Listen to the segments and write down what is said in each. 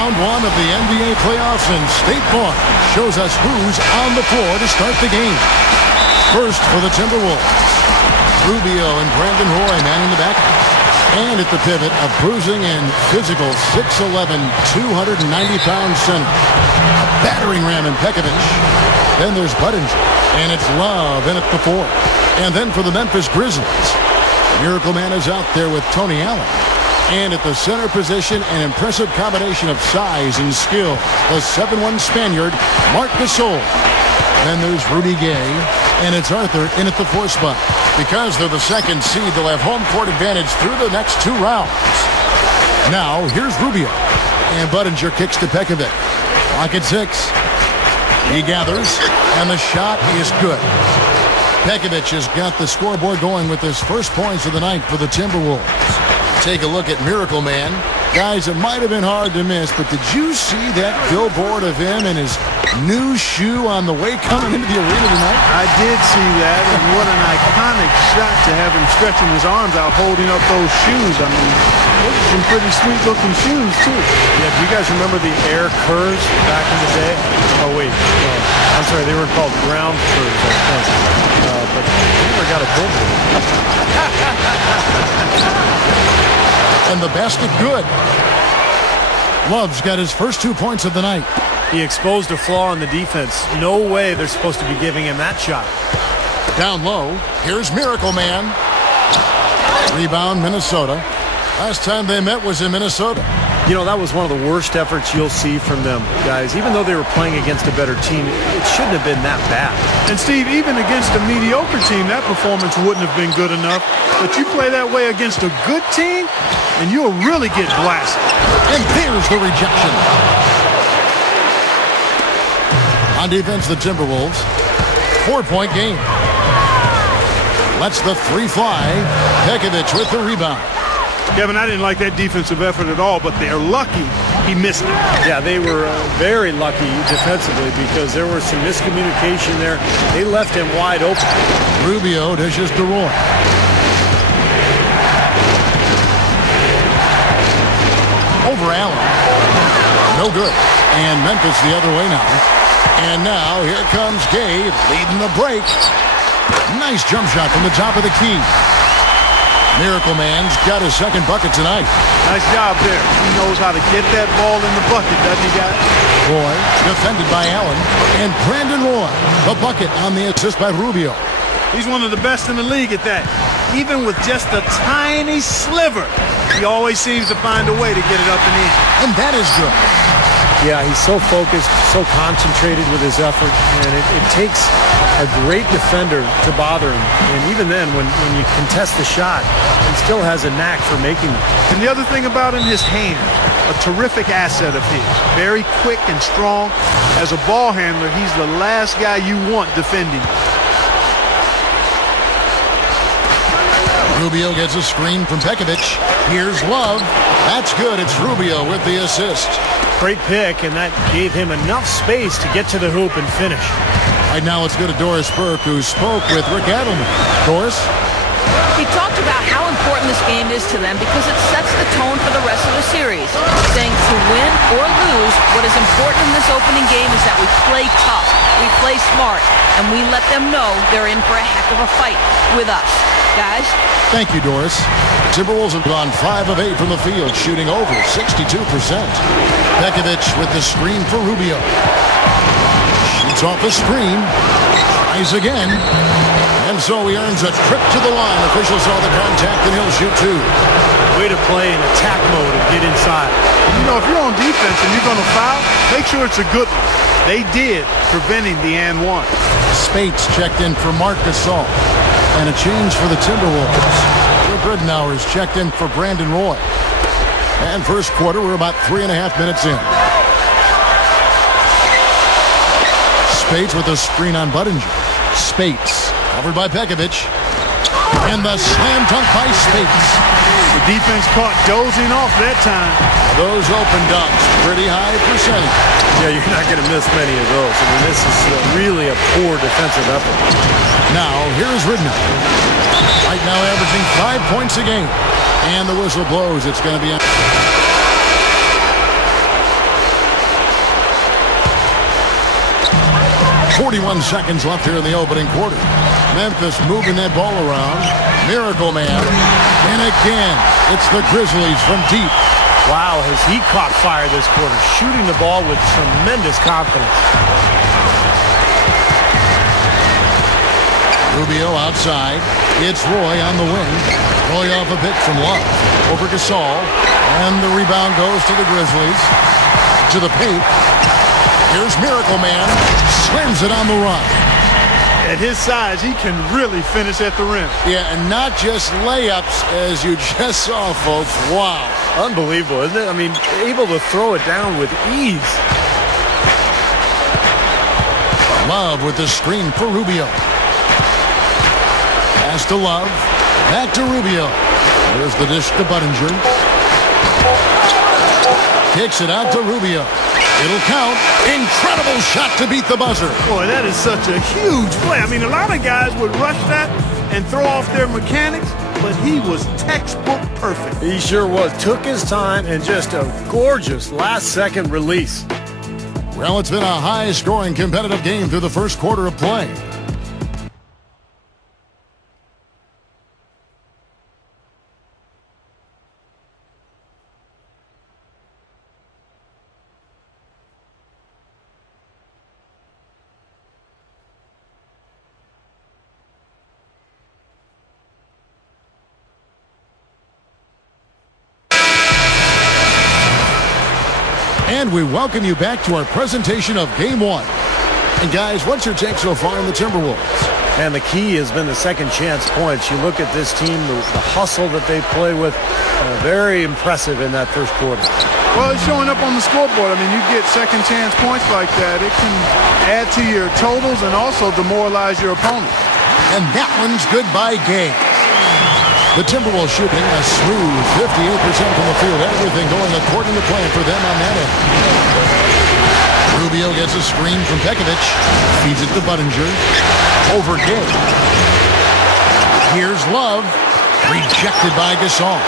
Round one of the NBA playoffs, and State Farm shows us who's on the floor to start the game. First for the Timberwolves, Rubio and Brandon Roy manning the back. And at the pivot, a bruising and physical 6'11", 290-pound center. A battering ram in Pekovic. Then there's Budinger, and it's Love in at the 4. And then for the Memphis Grizzlies, Miracle Man is out there with Tony Allen. And at the center position, an impressive combination of size and skill, the 7'1" Spaniard, Marc Gasol. Then there's Rudy Gay, and it's Arthur in at the 4 spot. Because they're the second seed, they'll have home court advantage through the next 2 rounds. Now, here's Rubio. And Budinger kicks to Pekovic. Clock at 6. He gathers, and the shot is good. Pekovic has got the scoreboard going with his first points of the night for the Timberwolves. Take a look at Miracle Man. Guys, it might have been hard to miss, but did you see that billboard of him and his new shoe on the way coming into the arena tonight? I did see that, and what an iconic shot to have him stretching his arms out holding up those shoes. I mean, those are some pretty sweet-looking shoes, too. Yeah, do you guys remember the Air Curves back in the day? Oh, wait. I'm sorry, they were called Ground Curves, I think. But they never got a billboard. And the basket good. Love's got his first 2 points of the night. He exposed a flaw in the defense. No way they're supposed to be giving him that shot. Down low, here's Miracle Man. Rebound, Minnesota. Last time they met was in Minnesota. You know, that was one of the worst efforts you'll see from them, guys. Even though they were playing against a better team, it shouldn't have been that bad. And, Steve, even against a mediocre team, that performance wouldn't have been good enough. But you play that way against a good team, and you'll really get blasted. And there's the rejection. On defense, the Timberwolves. 4-point game. Lets the 3 fly. Pekovic with the rebound. Kevin, I didn't like that defensive effort at all, but they're lucky he missed it. Yeah, they were very lucky defensively because there was some miscommunication there. They left him wide open. Rubio dishes to Roy. Over Allen. No good. And Memphis the other way now. And now here comes Gabe leading the break. Nice jump shot from the top of the key. Miracle Man's got his second bucket tonight. Nice job there. He knows how to get that ball in the bucket, doesn't he, guys? Roy defended by Allen. And Brandon Roy, the bucket on the assist by Rubio. He's one of the best in the league at that. Even with just a tiny sliver, he always seems to find a way to get it up and in. And that is good. Yeah, he's so focused, so concentrated with his effort, and it takes a great defender to bother him. And even then, when you contest the shot, he still has a knack for making them. And the other thing about him, his hand, a terrific asset of his. Very quick and strong. As a ball handler, he's the last guy you want defending. Rubio gets a screen from Pekovic. Here's Love. That's good. It's Rubio with the assist. Great pick, and that gave him enough space to get to the hoop and finish. Right now, let's go to Doris Burke, who spoke with Rick Adelman. Doris? He talked about how important this game is to them because it sets the tone for the rest of the series. Saying to win or lose, what is important in this opening game is that we play tough, we play smart, and we let them know they're in for a heck of a fight with us. Guys? Thank you, Doris. Timberwolves have gone 5 of 8 from the field, shooting over 62%. Pekovic with the screen for Rubio. Shoots off the screen. Tries again. And so he earns a trip to the line. Officials saw the contact, and he'll shoot 2. Way to play in attack mode and get inside. You know, if you're on defense and you're going to foul, make sure it's a good one. They did, preventing the and one. Spates checked in for Marc Gasol. And a change for the Timberwolves. Rick Ridenour is checked in for Brandon Roy. And first quarter, we're about 3.5 minutes in. Spates with a screen on Budinger. Spates, covered by Pekovic. And the slam dunk by Spates. The defense caught dozing off that time. Those open dunks, pretty high percentage. Yeah, you're not going to miss many of those. I mean, this is really a poor defensive effort. Now, here's Ridenour. Right now averaging 5 points a game. And the whistle blows. It's going to be... 41 seconds left here in the opening quarter. Memphis moving that ball around. Miracle Man. And again, it's the Grizzlies from deep. Wow, has he caught fire this quarter, shooting the ball with tremendous confidence. Rubio outside. It's Roy on the wing. Roy off a pick from Love. Over Gasol. And the rebound goes to the Grizzlies. To the paint. Here's Miracle Man. Slams it on the run. At his size, he can really finish at the rim. Yeah, and not just layups, as you just saw, folks. Wow. Unbelievable, isn't it? I mean, able to throw it down with ease. Love with the screen for Rubio. Pass to Love. Back to Rubio. There's the dish to Budinger. Kicks it out to Rubio. It'll count. Incredible shot to beat the buzzer. Boy, that is such a huge play. I mean, a lot of guys would rush that and throw off their mechanics, but he was textbook perfect. He sure was. Took his time and just a gorgeous last-second release. Well, it's been a high-scoring competitive game through the first quarter of play. And we welcome you back to our presentation of Game 1. And guys, what's your take so far on the Timberwolves? And the key has been the second chance points. You look at this team, the hustle that they play with, very impressive in that first quarter. Well, it's showing up on the scoreboard. I mean, you get second chance points like that. It can add to your totals and also demoralize your opponent. And that one's good by Gay. The Timberwolves shooting a smooth 58% from the field. Everything going according to plan for them on that end. Rubio gets a screen from Pekovic. Feeds it to Budinger. Over Gay. Here's Love. Rejected by Gasol.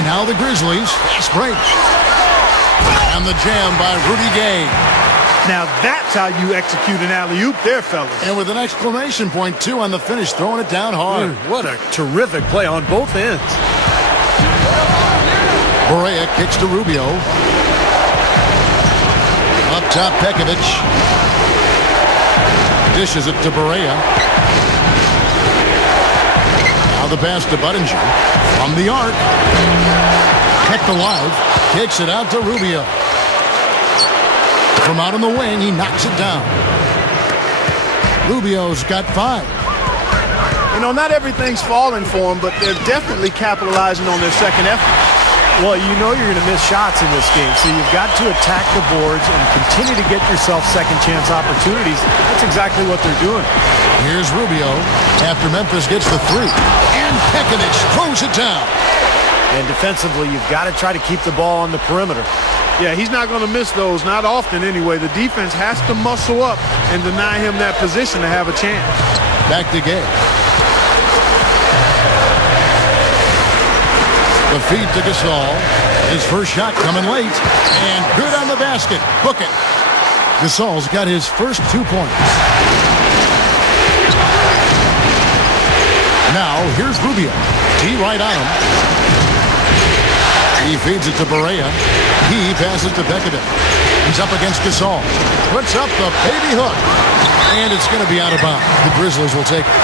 And now the Grizzlies. Fast break. And the jam by Rudy Gay. Now that's how you execute an alley-oop there, fellas. And with an exclamation point, too, on the finish, throwing it down hard. What a terrific play on both ends. Barea kicks to Rubio. Up top, Pekovic. Dishes it to Barea. Now the pass to Budinger. From the arc. Kept alive. Kicks it out to Rubio. From out on the wing, he knocks it down. Rubio's got 5. You know, not everything's falling for them, but they're definitely capitalizing on their second effort. Well, you know you're going to miss shots in this game, so you've got to attack the boards and continue to get yourself second chance opportunities. That's exactly what they're doing. Here's Rubio after Memphis gets the 3. And Pekovic throws it down. And defensively, you've got to try to keep the ball on the perimeter. Yeah, he's not going to miss those, not often anyway. The defense has to muscle up and deny him that position to have a chance. Back to Gay. The feed to Gasol. His first shot coming late. And good on the basket. Book it. Gasol's got his first 2 points. Now, here's Rubio. T right on him. He feeds it to Barea. He passes to Pekovic. He's up against Gasol. Puts up the baby hook. And it's going to be out of bounds. The Grizzlies will take it.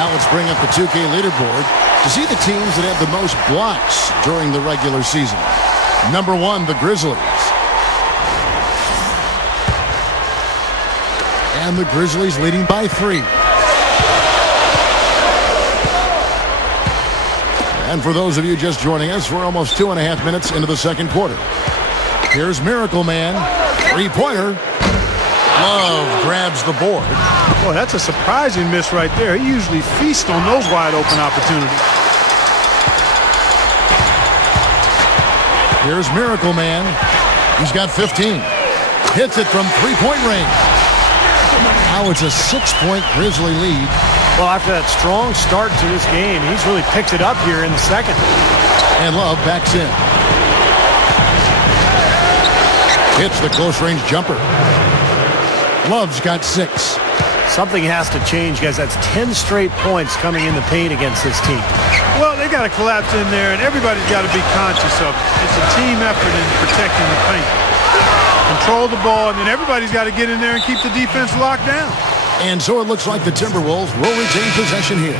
Now let's bring up the 2K leaderboard to see the teams that have the most blocks during the regular season. Number 1, the Grizzlies. And the Grizzlies leading by 3. And for those of you just joining us, we're almost 2.5 minutes into the second quarter. Here's Miracle Man. 3-pointer. Love grabs the board. Boy, that's a surprising miss right there. He usually feasts on those wide open opportunities. Here's Miracle Man. He's got 15. Hits it from 3-point range. Now it's a 6-point Grizzly lead. Well, after that strong start to this game, he's really picked it up here in the second. And Love backs in. Hits the close-range jumper. Love's got 6. Something has to change, guys. That's 10 straight points coming in the paint against this team. Well, they got to collapse in there, and everybody's got to be conscious of it. It's a team effort in protecting the paint. Control the ball, and then everybody's got to get in there and keep the defense locked down. And so it looks like the Timberwolves will retain possession here.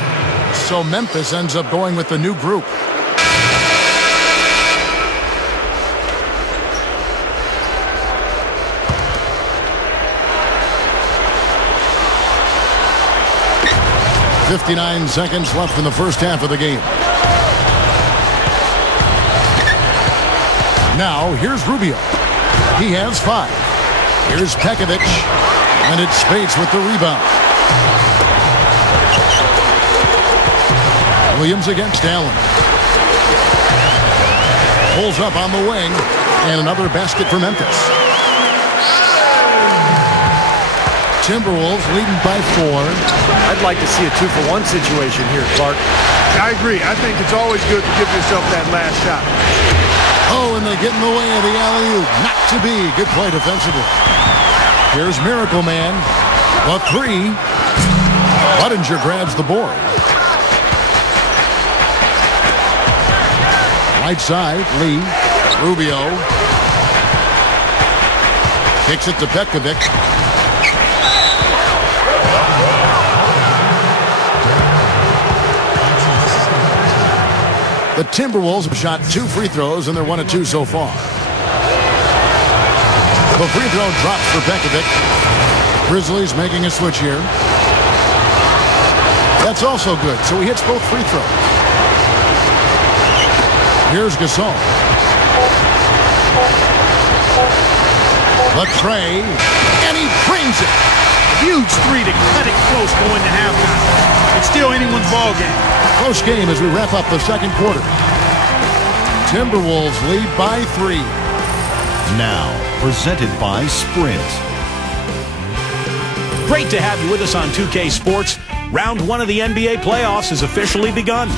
So Memphis ends up going with the new group. "59 seconds left in the first half of the game. Now, here's Rubio. He has 5. Here's Pekovic. And it's Spates with the rebound. Williams against Allen. Pulls up on the wing. And another basket for Memphis. Timberwolves leading by 4. I'd like to see a 2-for-1 situation here, Clark. I agree. I think it's always good to give yourself that last shot. Oh, and they get in the way of the alley-oop. Not to be. Good play defensively. Here's Miracle Man. The 3. Budinger grabs the board. Right side, Lee. Rubio. Kicks it to Pekovic. The Timberwolves have shot 2 free throws, and they're 1 of 2 so far. The free throw drops for Pekovic. Grizzlies making a switch here. That's also good, so he hits both free throws. Here's Gasol. The tray, and he brings it. Huge 3 to cut it close going to halftime. It's still anyone's ball game. Close game as we wrap up the second quarter. Timberwolves lead by 3. Now, presented by Sprint. Great to have you with us on 2K Sports. Round 1 of the NBA playoffs has officially begun.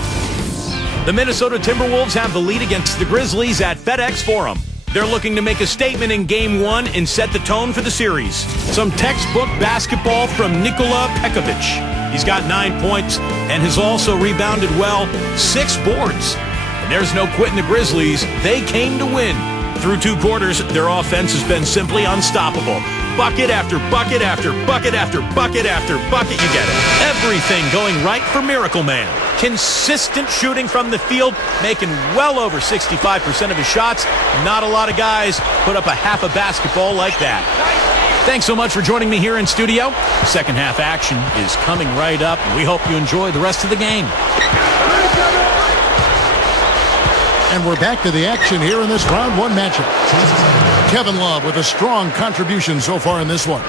The Minnesota Timberwolves have the lead against the Grizzlies at FedEx Forum. They're looking to make a statement in Game 1 and set the tone for the series. Some textbook basketball from Nikola Pekovic. He's got 9 points and has also rebounded well, 6 boards. And there's no quitting the Grizzlies. They came to win. Through 2 quarters, their offense has been simply unstoppable. Bucket after bucket after bucket after bucket after bucket. You get it. Everything going right for Miracle Man. Consistent shooting from the field, making well over 65% of his shots. Not a lot of guys put up a half a basketball like that. Thanks so much for joining me here in studio. Second half action is coming right up. We hope you enjoy the rest of the game. And we're back to the action here in this round 1 matchup. Kevin Love with a strong contribution so far in this one.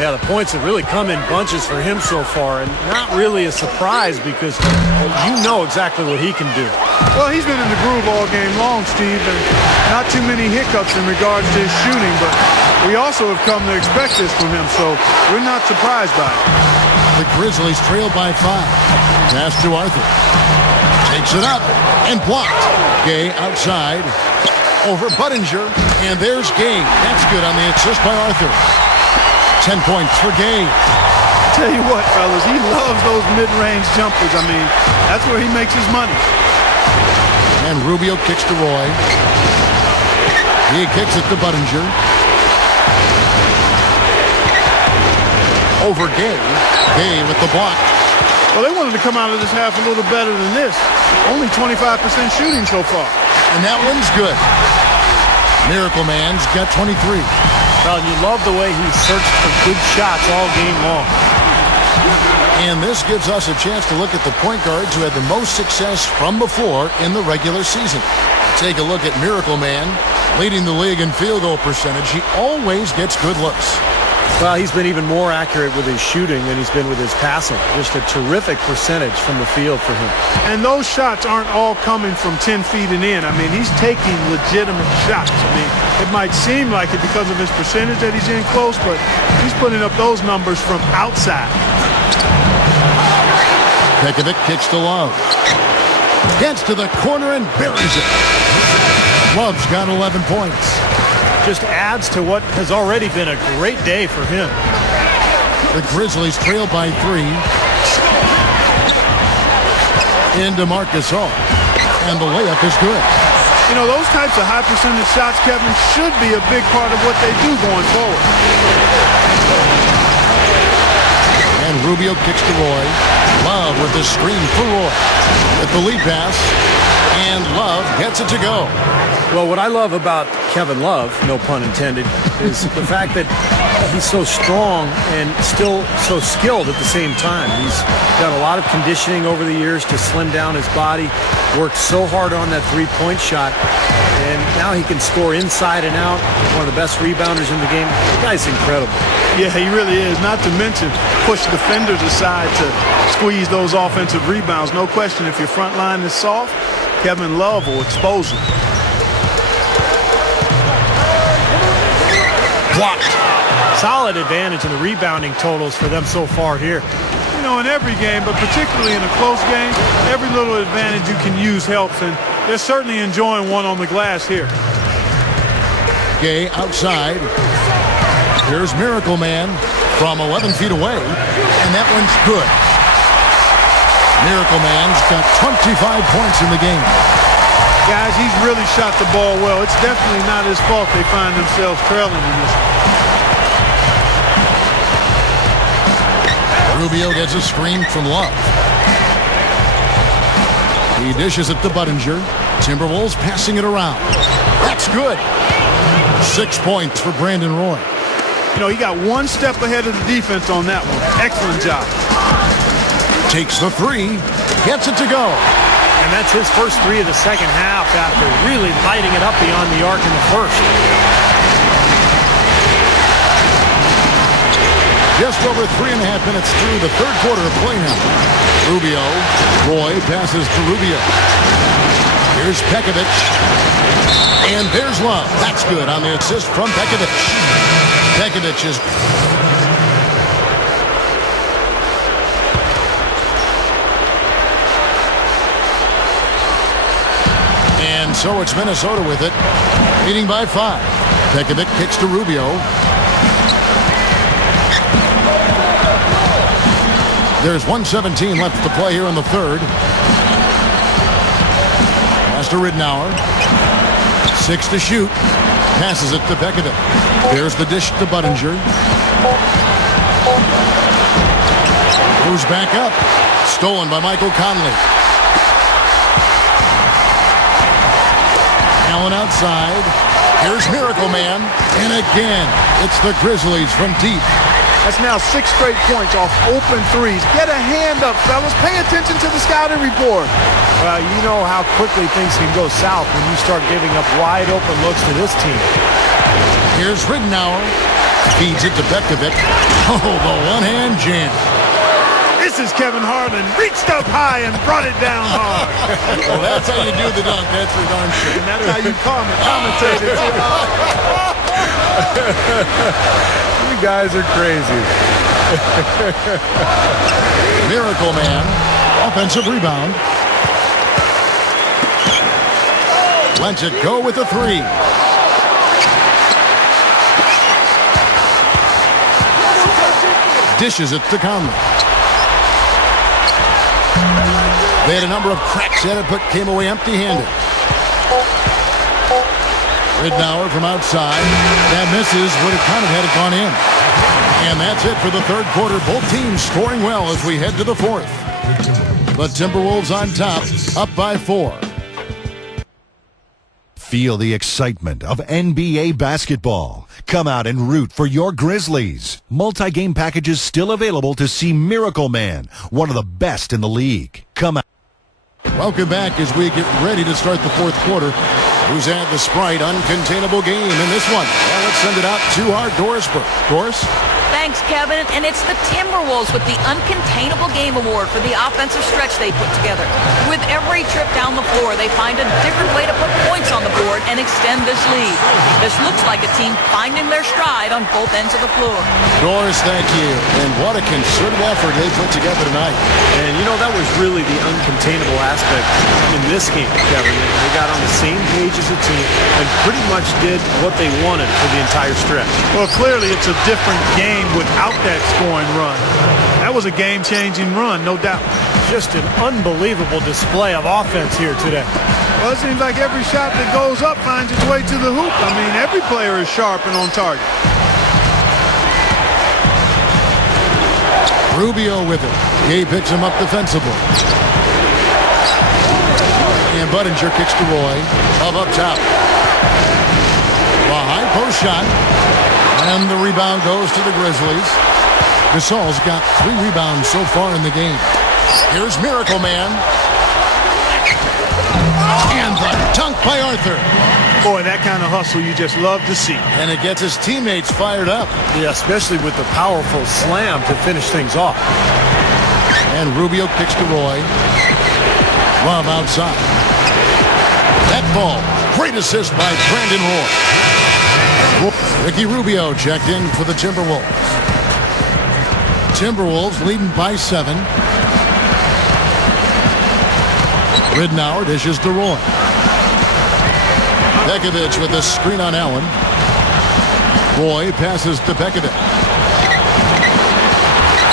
Yeah, the points have really come in bunches for him so far, and not really a surprise because you know exactly what he can do. Well, he's been in the groove all game long, Steve, and not too many hiccups in regards to his shooting, but we also have come to expect this from him, so we're not surprised by it. The Grizzlies trail by 5. Pass to Arthur. Takes it up and blocked. Gay outside. Over Budinger, and there's Gay. That's good on the assist by Arthur. 10 points for Gay. Tell you what, fellas, he loves those mid-range jumpers. I mean, that's where he makes his money. And Rubio kicks to Roy. He kicks it to Budinger. Over Gay. Gay with the block. Well, they wanted to come out of this half a little better than this. Only 25% shooting so far. And that one's good. Miracle Man's got 23. Well, you love the way he searched for good shots all game long. And this gives us a chance to look at the point guards who had the most success from before in the regular season. Take a look at Miracle Man, leading the league in field goal percentage. He always gets good looks. Well, he's been even more accurate with his shooting than he's been with his passing. Just a terrific percentage from the field for him. And those shots aren't all coming from 10 feet and in. I mean, he's taking legitimate shots. I mean, it might seem like it because of his percentage that he's in close, but he's putting up those numbers from outside. Pekovic kicks to Love. Gets to the corner and buries it. Love's got 11 points. Just adds to what has already been a great day for him. The Grizzlies trail by 3. Into Marcus All. And the layup is good. You know, those types of high percentage shots, Kevin, should be a big part of what they do going forward. And Rubio kicks to Roy. Love with the screen for Roy. With the lead pass. And Love gets it to go. Well, what I love about Kevin Love, no pun intended, is the fact that he's so strong and still so skilled at the same time. He's got a lot of conditioning over the years to slim down his body, worked so hard on that three-point shot, and now he can score inside and out. One of the best rebounders in the game. The guy's incredible. Yeah, he really is. Not to mention push defenders aside to squeeze those offensive rebounds. No question, if your front line is soft, Kevin Love will expose him. Blocked. Solid advantage in the rebounding totals for them so far here. You know, in every game, but particularly in a close game, every little advantage you can use helps, and they're certainly enjoying one on the glass here. Gay outside. Here's Miracle Man from 11 feet away, and that one's good. Miracle Man's got 25 points in the game. Guys, he's really shot the ball well. It's definitely not his fault they find themselves trailing in this one. Rubio gets a screen from Love. He dishes it to Budinger. Timberwolves passing it around. That's good. 6 points for Brandon Roy. You know, he got one step ahead of the defense on that one. Excellent job. Takes the 3. Gets it to go. And that's his first 3 of the second half after really lighting it up beyond the arc in the first. Just over 3.5 minutes through the third quarter of play now. Rubio. Roy passes to Rubio. Here's Pekovic. And there's Love. That's good on the assist from Pekovic. Pekovic is... And so it's Minnesota with it, leading by 5. Pekovic kicks to Rubio. There's 1:17 left to play here in the third. Pass to Ridnour. 6 to shoot. Passes it to Pekovic. There's the dish to Budinger. Moves back up. Stolen by Michael Conley. Allen outside. Here's Miracle Man. And again, it's the Grizzlies from deep. That's now 6 straight points off open threes. Get a hand up, fellas. Pay attention to the scouting report. Well, you know how quickly things can go south when you start giving up wide open looks to this team. Here's Ridnour. Feeds it to Pekovic. Oh, the one-hand jam. This is Kevin Harlan. Reached up high and brought it down hard. Well, that's how you do the dunk. That's for darn sure. And that's how you commentate it. You guys are crazy. Miracle Man. Offensive rebound. Lets it go with a 3. Dishes it to Conley. They had a number of cracks at it, but came away empty-handed. Ridnour from outside. That misses. Would have kind of had it gone in. And that's it for the third quarter. Both teams scoring well as we head to the fourth. The Timberwolves on top, up by 4. Feel the excitement of NBA basketball. Come out and root for your Grizzlies. Multi-game packages still available to see Miracle Man, one of the best in the league. Come out. Welcome back as we get ready to start the fourth quarter. Who's had the Sprite uncontainable game in this one? Well, let's send it out to our Doris Burke. Doris? Thanks, Kevin. And it's the Timberwolves with the Uncontainable Game Award for the offensive stretch they put together. With every trip down the floor, they find a different way to put points on the board and extend this lead. This looks like a team finding their stride on both ends of the floor. Doris, thank you. And what a concerted effort they put together tonight. And, you know, that was really the uncontainable aspect in this game, Kevin. They got on the same page stage as a team and pretty much did what they wanted for the entire stretch. Well, clearly it's a different game without that scoring run. That was a game-changing run, no doubt. Just an unbelievable display of offense here today. Well, it seems like every shot that goes up finds its way to the hoop. I mean, every player is sharp and on target. Rubio with it. Gabe picks him up defensively. And Budinger kicks to Roy. Up top. A high post shot. And the rebound goes to the Grizzlies. Gasol's got 3 rebounds so far in the game. Here's Miracle Man. And the dunk by Arthur. Boy, that kind of hustle you just love to see. And it gets his teammates fired up. Yeah, especially with the powerful slam to finish things off. And Rubio kicks to Roy. Love outside. That ball. Great assist by Brandon Roy. Ricky Rubio checked in for the Timberwolves. Timberwolves leading by 7. Ridnour dishes to Roy. Pekovic with a screen on Allen. Roy passes to Pekovic.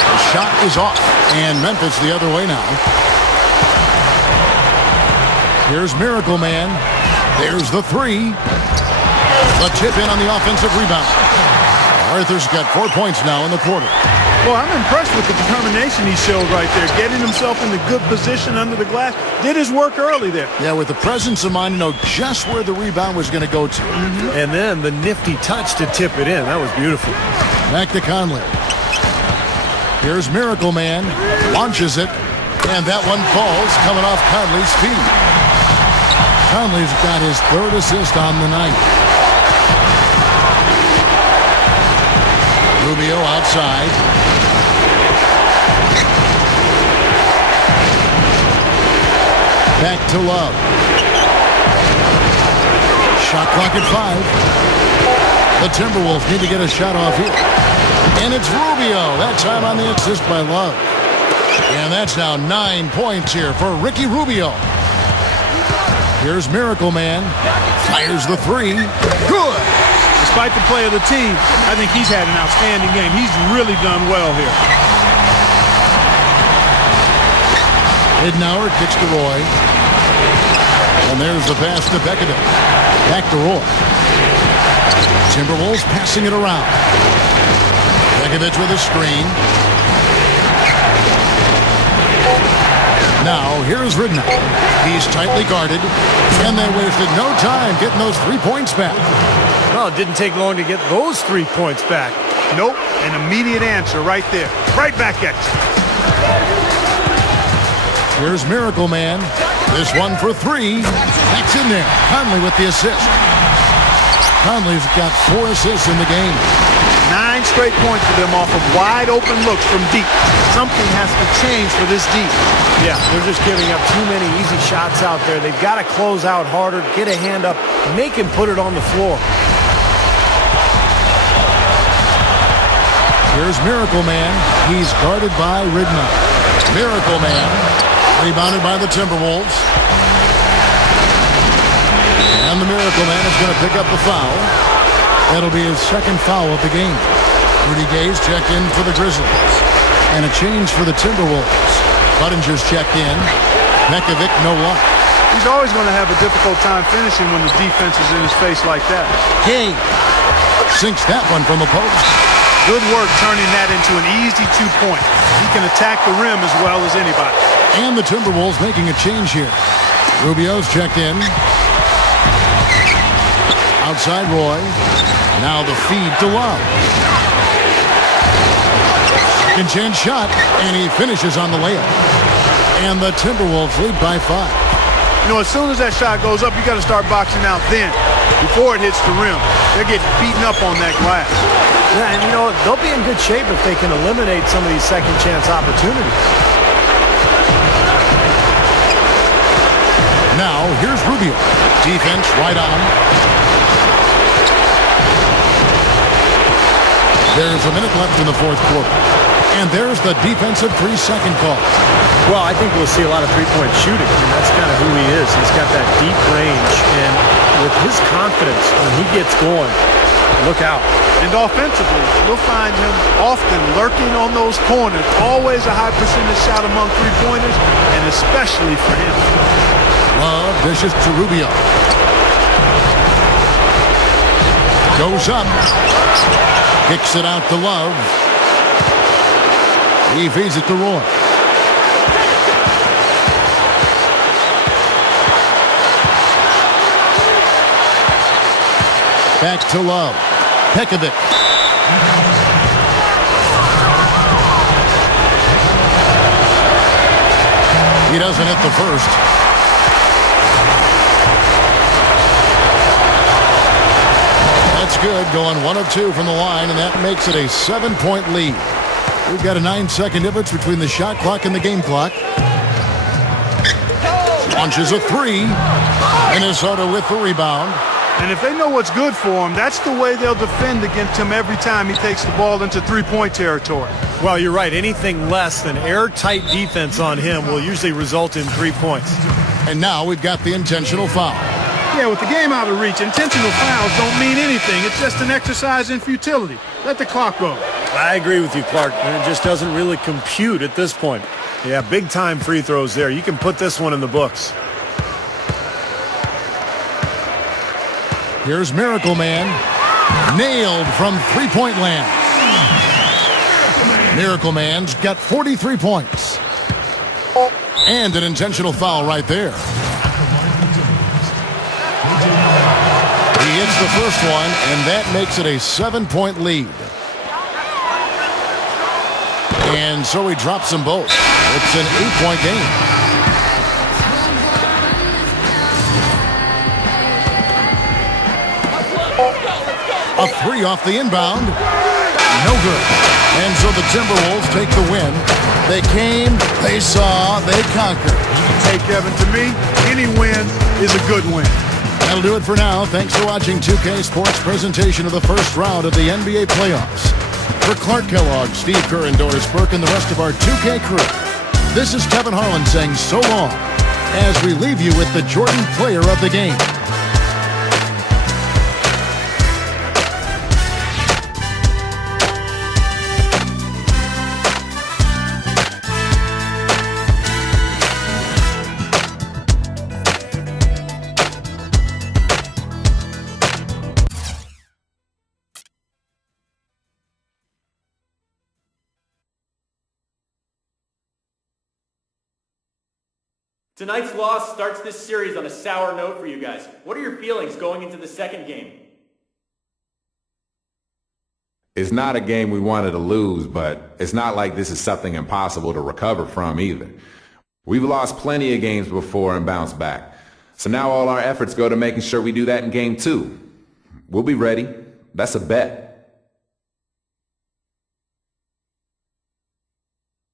The shot is off. And Memphis the other way now. Here's Miracle Man. There's the 3. The tip in on the offensive rebound. Arthur's got 4 points now in the quarter. Well, I'm impressed with the determination he showed right there. Getting himself in the good position under the glass. Did his work early there. Yeah, with the presence of mind to know just where the rebound was going to go to. And then the nifty touch to tip it in. That was beautiful. Back to Conley. Here's Miracle Man. Launches it. And that one falls coming off Conley's feet. Conley's got his 3rd assist on the night. Rubio outside. Back to Love. Shot clock at 5. The Timberwolves need to get a shot off here. And it's Rubio. That time on the assist by Love. And that's now 9 points here for Ricky Rubio. Here's Miracle Man. Fires the 3. Good. Despite the play of the team, I think he's had an outstanding game. He's really done well here. Ridnour kicks to Roy. And there's the pass to Pekovic. Back to Roy. Timberwolves passing it around. Pekovic with a screen. Now, here's Ridnour. He's tightly guarded. And they wasted no time getting those 3 points back. Well, it didn't take long to get those 3 points back. Nope, an immediate answer right there. Right back at you. Here's Miracle Man. This one for 3. That's in there. Conley with the assist. Conley's got 4 assists in the game. 9 straight points for them off of wide open looks from deep. Something has to change for this deep. Yeah, they're just giving up too many easy shots out there. They've got to close out harder, get a hand up, make him put it on the floor. Here's Miracle Man. He's guarded by Ridnour. Miracle Man. Rebounded by the Timberwolves. And the Miracle Man is going to pick up the foul. That'll be his 2nd foul of the game. Rudy Gay's checked in for the Grizzlies. And a change for the Timberwolves. Budinger's checked in. Pekovic, no luck. He's always going to have a difficult time finishing when the defense is in his face like that. Gay sinks that one from the post. Good work turning that into an easy 2-point. He can attack the rim as well as anybody. And the Timberwolves making a change here. Rubio's checked in. Outside Roy. Now the feed to Love. Second chance shot, and he finishes on the layup. And the Timberwolves lead by 5. You know, as soon as that shot goes up, you got to start boxing out then, before it hits the rim. They're getting beaten up on that glass. Yeah, and you know, they'll be in good shape if they can eliminate some of these second chance opportunities. Now, here's Rubio. Defense right on. There's a minute left in the 4th quarter. And there's the defensive 3-second call. Well, I think we'll see a lot of 3-point shooting. I mean, that's kind of who he is. He's got that deep range, and with his confidence when he gets going, look out. And offensively, you'll find him often lurking on those corners. Always a high percentage shot among three-pointers, and especially for him. Love dishes to Rubio. Goes up. Kicks it out to Love. He feeds it to Roy. Back to Love. Pekovic. He doesn't hit the first. That's good. Going 1 of 2 from the line, and that makes it a 7-point lead. We've got a 9-second difference between the shot clock and the game clock. Launches a three. Minnesota with the rebound. And if they know what's good for him, that's the way they'll defend against him every time he takes the ball into three-point territory. Well, you're right. Anything less than airtight defense on him will usually result in 3 points. And now we've got the intentional foul. Yeah, with the game out of reach, intentional fouls don't mean anything. It's just an exercise in futility. Let the clock go. I agree with you, Clark. It just doesn't really compute at this point. Yeah, big-time free throws there. You can put this one in the books. Here's Miracle Man. Nailed from three-point land. Miracle Man's got 43 points. And an intentional foul right there. He hits the first one, and that makes it a 7-point lead. And so he drops them both. It's an 8-point game. A three off the inbound. No good. And so the Timberwolves take the win. They came, they saw, they conquered. Hey, Kevin, to me, any win is a good win. That'll do it for now. Thanks for watching 2K Sports' presentation of the first round of the NBA playoffs. For Clark Kellogg, Steve Kerr, and Doris Burke, and the rest of our 2K crew, this is Kevin Harlan saying so long as we leave you with the Jordan Player of the Game. Tonight's loss starts this series on a sour note for you guys. What are your feelings going into the second game? It's not a game we wanted to lose, but it's not like this is something impossible to recover from either. We've lost plenty of games before and bounced back. So now all our efforts go to making sure we do that in game 2. We'll be ready. That's a bet.